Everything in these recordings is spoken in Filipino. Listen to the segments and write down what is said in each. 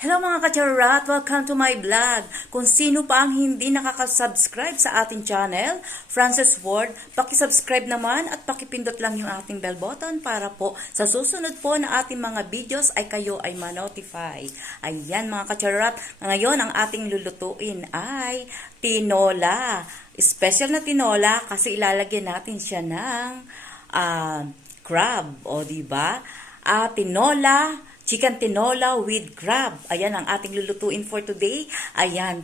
Hello mga kacharat! Welcome to my vlog. Kung sino pa ang hindi nakaka-subscribe sa ating channel, Frances Ward, paki-subscribe naman at pakipindot lang yung ating bell button para po sa susunod po na ating mga videos ay kayo ay ma-notify. Ayan mga kacharat, ngayon ang ating lulutuin ay tinola. Special na tinola kasi ilalagyan natin siya ng crab, o diba? Tinola, chicken tinola with crab. Ayan ang ating lulutuin for today. Ayan,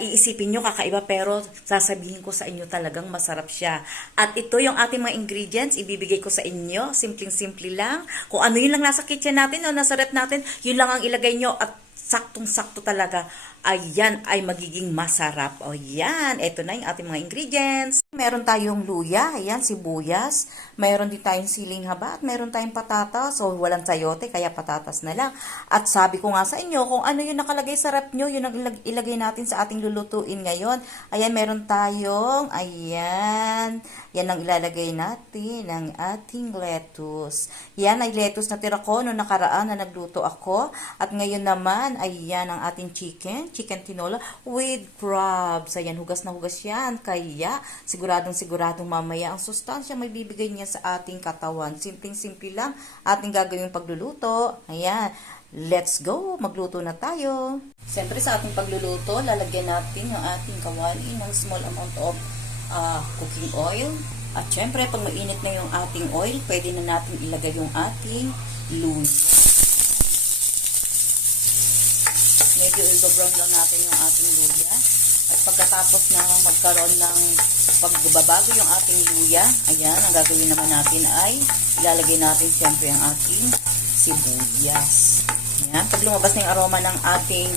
iisipin nyo kakaiba pero sasabihin ko sa inyo talagang masarap siya. At ito yung ating mga ingredients, ibibigay ko sa inyo. Simpleng-simple lang. Kung ano yun lang nasa kitchen natin o nasa rep natin, yun lang ang ilagay nyo at saktong-sakto talaga. Ayan ay magiging masarap. O yan, ito na yung ating mga ingredients. Meron tayong luya, ayan, sibuyas. Meron din tayong siling haba at meron tayong patatas. So, walang sayote, kaya patatas na lang. At sabi ko nga sa inyo, kung ano yung nakalagay sa rep nyo, yun ang ilagay natin sa ating lulutuin ngayon. Ayan, meron tayong, ayan, yan ang ilalagay natin, ng ating lettuce. Yan ay lettuce na tira ko noong nakaraan na nagluto ako. At ngayon naman, ayan ang ating chicken tinola with crabs. Ayan, hugas na hugas yan. Kaya, siguradong mamaya ang sustansya may bibigay niya sa ating katawan. Simpleng-simple lang ating gagawin pagluluto. Ayan, let's go! Magluto na tayo. Siyempre sa ating pagluluto, lalagyan natin yung ating kawali ng small amount of cooking oil. At syempre, pag mainit na yung ating oil, pwede na natin ilagay yung ating luya. Medyo i-brown lang natin yung ating luya. At pagkatapos na magkaroon ng pagbabago yung ating luya, ayan, ang gagawin naman natin ay ilalagay natin siyempre ang ating sibuyas. Ayan, pag lumabas na yung aroma ng ating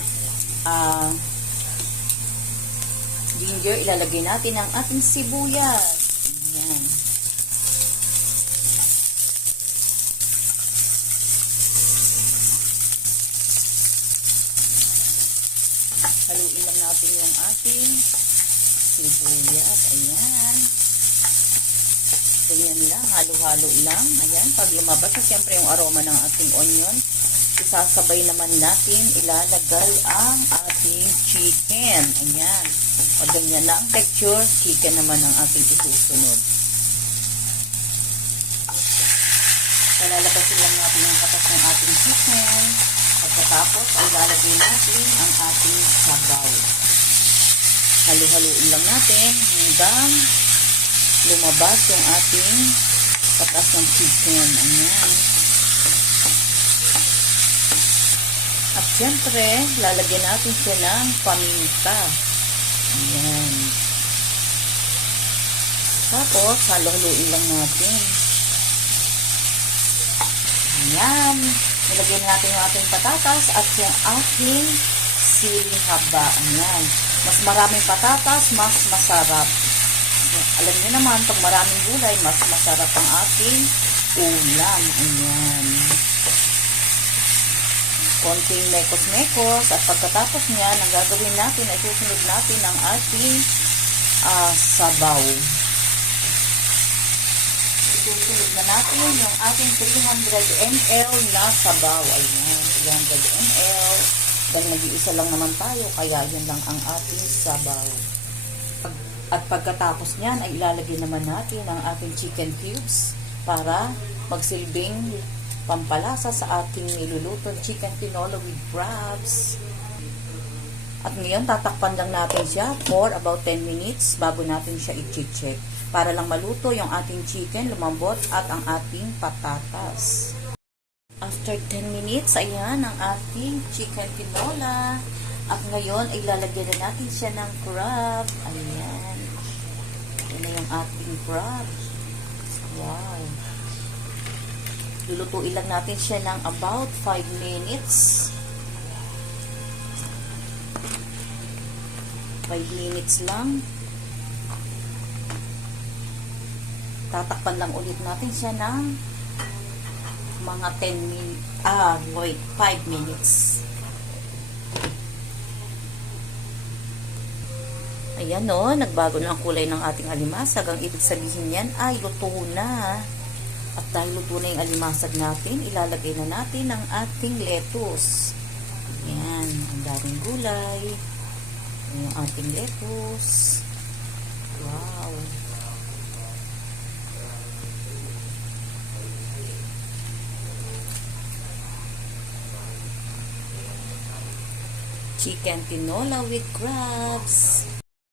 ginger, ilalagay natin ang ating sibuyas. Ayan. Haluin lang natin yung ating sibuyas. Ayan. Ganyan lang. Halo-halo lang. Ayan. Pag lumabas na siyempre yung aroma ng ating onion, isasabay naman natin ilalagay ang ating chicken. Ayan. Pag ganyan lang texture, chicken naman ang ating isusunod. Palalabasin lang natin yung katas ng ating chicken. Pagkatapos ay lalagay natin ang ating sabaw. Halo-haluin lang natin hanggang lumabas yung ating katas ng chicken. Ayan. At syempre, lalagyan natin siya ng paminta. Ayan. Tapos, halo-haluin lang natin. Ayan. Nilagyan natin yung ating patatas at yung ating siling haba. Ayan. Mas maraming patatas, mas masarap. Alam niyo naman, pag maraming gulay, mas masarap ang ating ulam. Ayan. Konting mekos-mekos. At pagkatapos niyan, ang gagawin natin ay susunod natin ang ating sabaw. Susunod na natin yung ating 300 ml na sabaw. Ayan, 300 ml. Dahil nag-iisa lang naman tayo, kaya yan lang ang ating sabaw. At pagkatapos niyan, ay ilalagay naman natin ang ating chicken cubes para magsilbing pampalasa sa ating nilulutong chicken tinola with crabs. At ngayon, tatakpan lang natin siya for about 10 minutes bago natin siya i-check. Para lang maluto yung ating chicken, lumambot at ang ating patatas. After 10 minutes, ayan ang ating chicken tinola. At ngayon, ay lalagyan na natin siya ng crab. Ayan. Yan na yung ating crab. Wow. Lulutuin lang natin siya ng about 5 minutes. 5 minutes lang. Tatakpan lang ulit natin siya ng mga 10 minutes. 5 minutes. Ayan o, nagbago na ang kulay ng ating alimasag. Ang ibig sabihin yan ay luto na. At dahil luto na yung alimasag natin, ilalagay na natin ang ating lettuce. Ayan. sari-saring gulay. Yung ating lettuce. Wow! Chicken tinola with crabs.